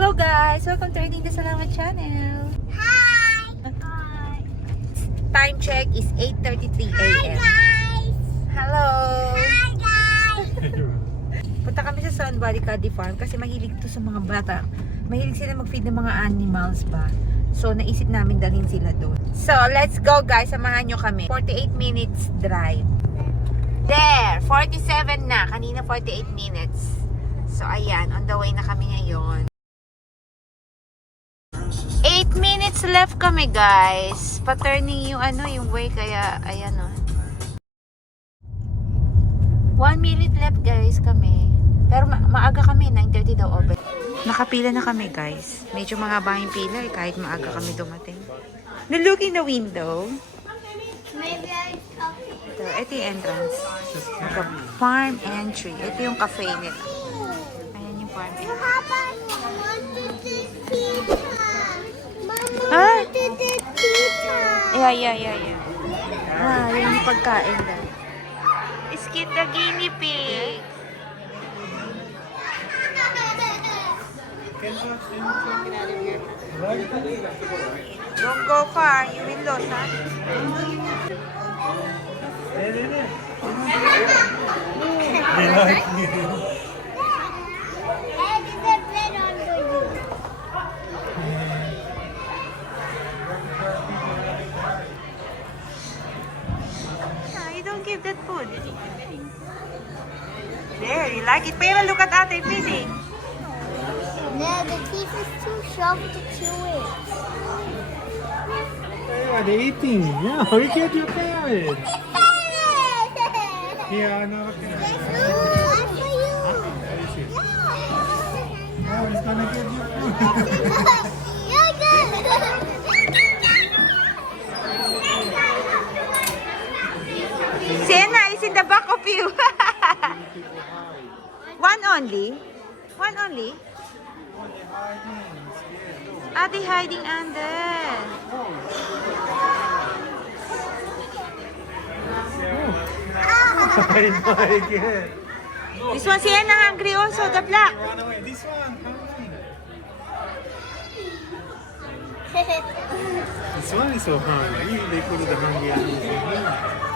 Hello guys! Welcome to Erdinda Salamat channel. Hi! Time check is 8:33 Hi a.m. guys! Hello! Hi guys! Punta kami sa Sun Valley Caddy Farm kasi mahilig to sa mga bata. Mahilig sila mag-feed ng mga animals ba. So naisip namin dalhin sila doon. So let's go guys! Samahan nyo kami. 48 minutes drive. There! 47 na. Kanina 48 minutes. So ayan, on the way na kami ngayon. 8 minutes left kami guys. Paturning yung yung way kaya ayan o. 1 minute left guys kami. Pero maaga kami, 9:30 daw open. Nakapila na kami guys. Medyo mahaba yung pila kahit maaga kami dumating. Now look in the window. Maybe I Ito yung entrance. The farm entry. Ito yung cafe nila. Ayan yung farm entry. Ah! Yeah. Ah, yun yung pagkain daw. Skit the guinea pig. Don't go far. You will lose, ha? You don't give that food. There, you like it? Pero look at ate feeding. No, the teeth is too sharp to chew it. Yeah, they're eating. Yeah, look at your parents. Yeah, no, okay. That's for you. Oh, he's gonna give you food. You're good. Sienna is in the back of you. One only? One only? Ate hiding under. I know again. This one Sienna hungry also, the black. Run away. This one, come on. This one is so hungry. They put the hungry animals in here.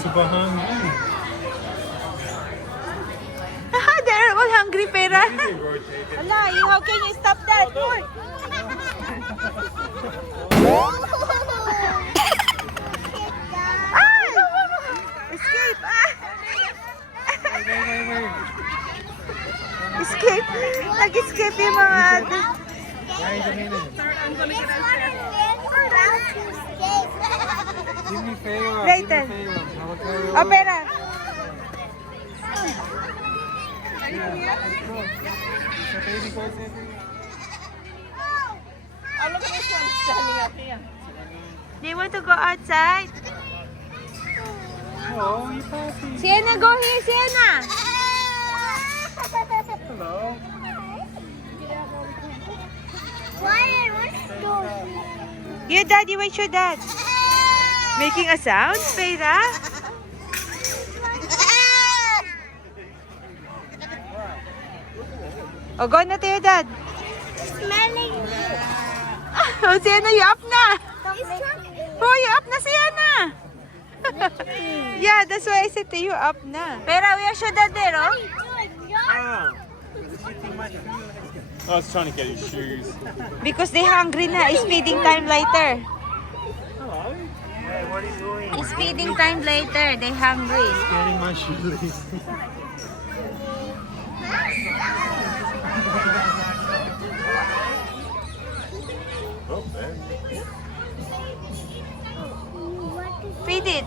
Super hungry. They're all hungry, pera. They rotated. Ala, how can you stop that? Boy? Escape! Wait. Escape! Nag-escape yung mga ate. Wait a minute. Give me favor. Later. Give me favor. I will carry Oh, over. pera. Yeah, let's go. It's a baby goes everywhere. They want to go outside. Oh, you puppy. Sienna, go here, Sienna! Hello. Your daddy, where's your dad? Making a sound, Pera? Oh, go na to your dad. Smelling me. Oh, Sienna, you up na! It's chocolate. Oh, you up na, Sienna! Yeah, that's why I said to you, up na. Pera, where's your dad there, oh? I was trying to get his shoes. Because they hungry na. It's feeding time later. Hello. Hey, what are you doing? It's feeding time later. They hungry. Getting my shoelace. Oh, man. Feed it.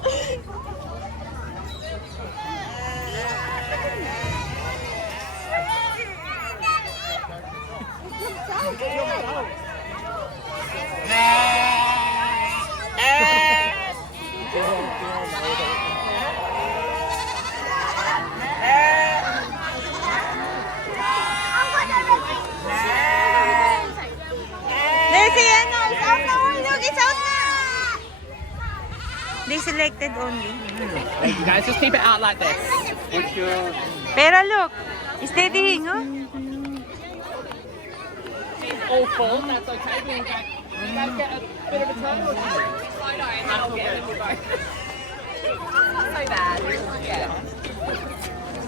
There's Sienna. It's out now. Look, it's out now. They selected only. You guys just keep it out like this. What's your... Pero look, steadying, oh. all full, that's okay. But you guys get a bit of a turn or two. I know, and then I'll get it. We'll go. Not so bad. Yeah.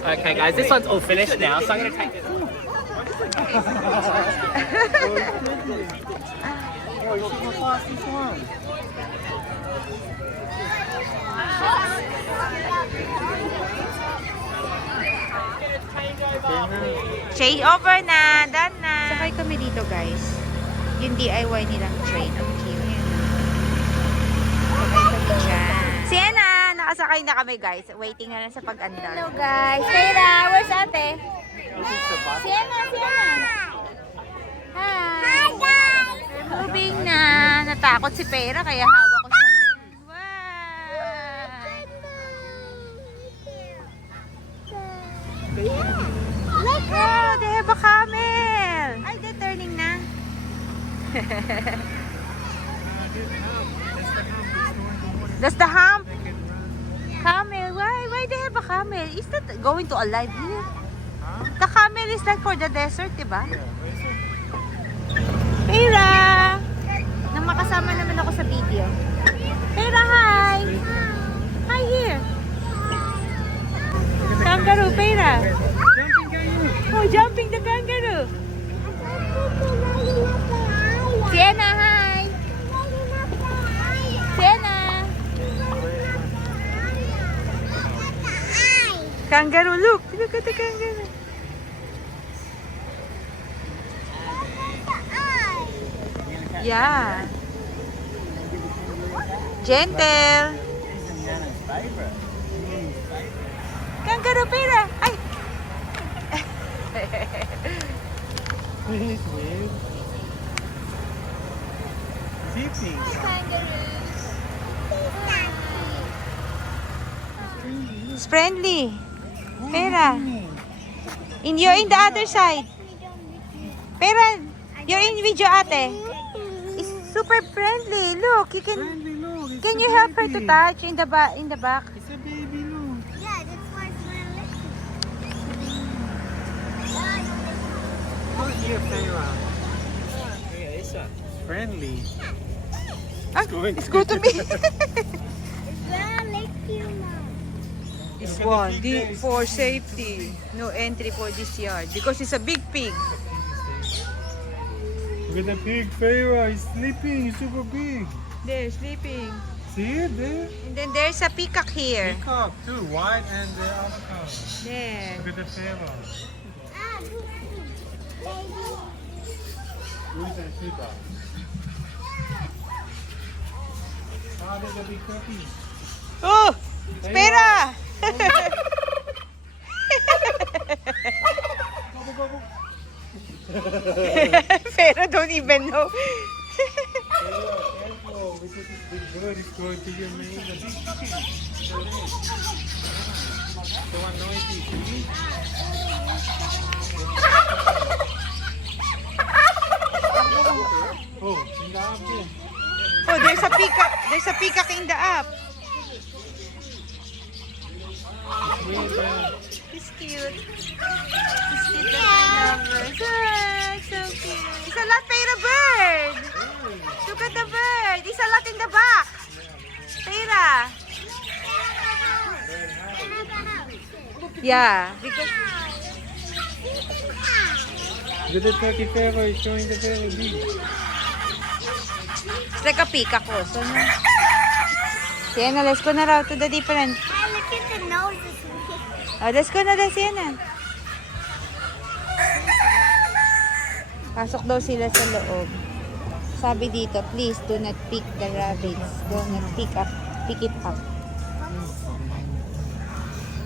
Okay, guys, this one's all finished now, so I'm going to take this. Oh, you're the fastest one. Change over na. Done na. Sakay kami dito, guys. Yung DIY nilang train. Ang cute. Sakay kami dyan. Sienna! Nakasakay na kami, guys. Waiting na lang sa pag-andar. Hello, guys. Sienna, where's ate? Sienna, Sienna. Hi. guys! Moving na. Natakot si Pera, kaya hawak ko siya ngayon. Wow! Oh, they have a camel! Ay, they're turning na. That's the hump. Camel. Why they have a camel? Is that going to alive here? The camel is like for the desert, diba? Pera! Nang makasama naman ako sa video. Pera, hi! Hi here! Kangaroo, Pera! Oh, jumping the kangaroo! Sienna, hi! Sienna! Kangaroo, look! Look at the kangaroo! Yeah. Gentle. Kangaroo, Pera. Ay. Wait, wait. Zipping. It's friendly. Pera. You're in the other side. Pera, you're in video, ate. It's super friendly. Look, you can. Friendly, look. It's Can a you help her to baby. touch in the back? It's a baby, look. Yeah, that's why it's my Look here, Sarah. Yeah, it's friendly. Ah, it's good to me. This one, for safety. No entry for this yard because it's a big pig. Look at the pig, Farah. He's sleeping. He's super big. They're sleeping. See it there? And then there's a peacock here. Peacock too, white and the avocado. There. Look at the Farah. Who's that peacock? Ah, there's a big puppy. Oh! Spera! Go, go, go. Pero don't even know. Careful, because this big bird is going to your name. The big puppy. So noisy, see? Oh, in the apple. Oh, there's a peacock. There's a peacock in the app. He's cute. He's cute. Ah, so cute. It's a lot Pera bird. Look at the bird. It's a lot in the back. Pera. Yeah. Because Look at the turkey feather, it's showing the very big. it's like a peacock also. No? Sienna, let's go na raw to the different. I look at the noses. Oh, let's go na daw, Sienna. Pasok daw sila sa loob. Sabi dito, please do not pick the rabbits. Do not pick it up.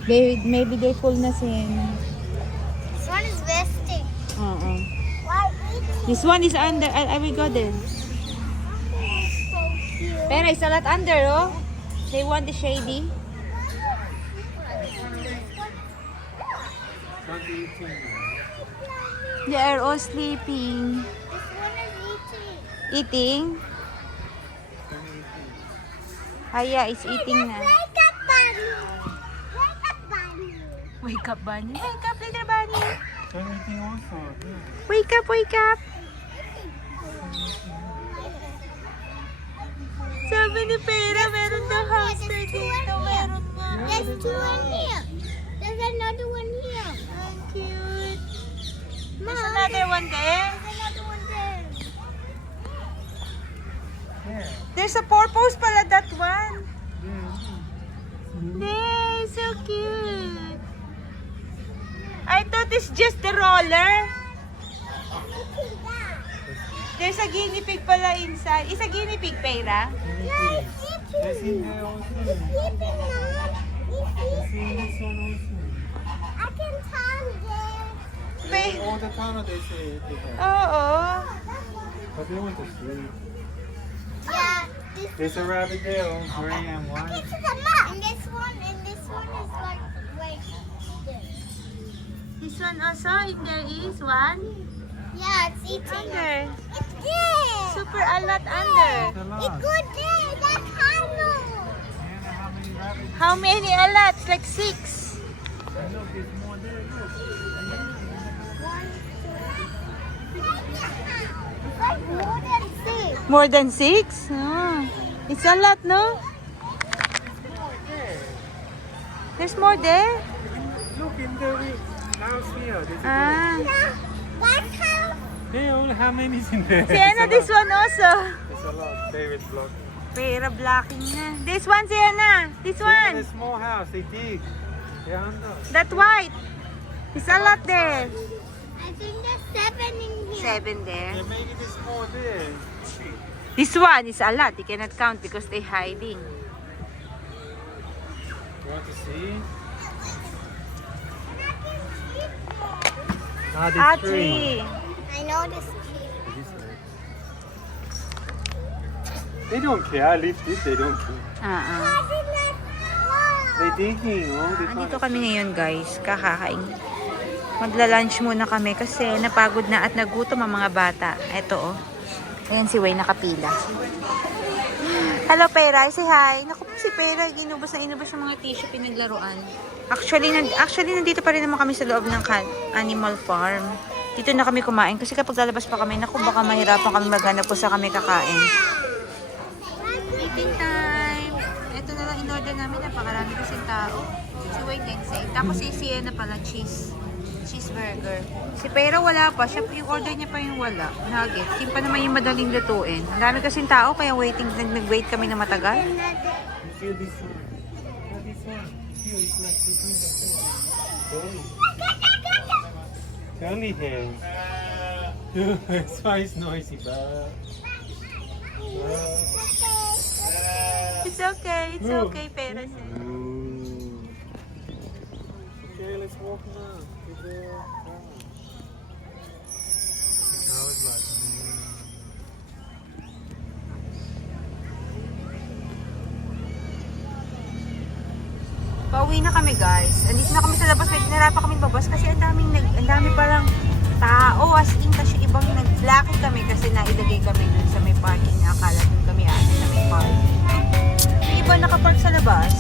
Maybe they full na, Sienna. This one is resting. Why eating? This one is under. I will go there. So cute. Pero it's a lot under, oh. They want the shady. They are all sleeping. This one is eating. Eating? Ah, yeah, it's eating na. Wake up, bunny. Wake up, bunny. Wake up, bunny. Wake up, little bunny. They're eating also. Yeah. Wake up, wake up. Sabi ni Pera, meron daw hamster dito. Meron nga. There's two in here. There's another one here. Ang cute. Mom, There's another one there. there's another one there. Yeah. There's a porpoise pala, that one. Yeah. Hey, so cute. I thought it's just the roller. There's a guinea pig pala inside. Is a guinea pig, Pera? Yeah, There's in there also. It's sleeping, Mom. There's in this one also. I can turn this. Pe- All the tunnel they say they have. Oo. But they want to sleep. Yeah, this There's a rabbit there, all gray and white. This is a map. And this one is like right there. This one also, in there is one. Yeah, it's eating. Under. It's there. Super a lot under. It's a lot. It's good there. That's hollow. And how many rabbits? How many? A lot. Like 6. I know there's more there. Look. It's like more than 6. More than 6? Oh. It's a lot, no? There's more there? Look in the house here. There's a Ah. That's how. Hey, only how many is in there? Sienna, There's this one also. a lot. Favorite block. Pera blocking na. This one, Sienna. This Sienna, one. a small house. They dig. Yeah, I know. That white. It's a lot there. I think there's 7 in here. 7 there. Yeah, maybe there's more there. This one is a lot. You cannot count because they're hiding. You want to see? Ah, 3. I know this tree. This way. They don't care. I lift it. They don't care. They digging. Oh, they Andito kami ngayon guys, kakain. Magla-lunch muna kami kasi napagod na at nagutom ang mga bata. Eto oh. Ayan si Wayne nakapila. Hello Pera, say hi. Naku po si Pera, inubos na inubos yung mga tissue pinaglaruan. Actually nandito pa rin naman kami sa loob ng animal farm. Dito na kami kumain kasi kapag lalabas pa kami, naku baka mahirapan kami maghanap kung saan kami kakain. Eating time! Ito na lang in-order namin, napakarami kasing tao. Si Wayne din say. Tapos si Sienna pala, cheeseburger. Si Pera wala pa, siya yung order niya pa yung wala. Nuggets. Yung pa naman yung madaling lutuin. Ang dami kasing tao, kaya nag-wait kami na matagal. You feel this one. Feel this one. Feel it's like between the four. Curly hair. That's why it's noisy, but. It's okay, Pera said. Okay, let's walk now. Now it's like. Pauwi na kami guys. Andito na kami sa labas. May tinarapan kami babas kasi ang dami parang tao. As in, kasi ibang nag-blacking kami kasi nailagay kami dun sa may parking na akala dun kami sa may park. Yung iba nakapark sa labas.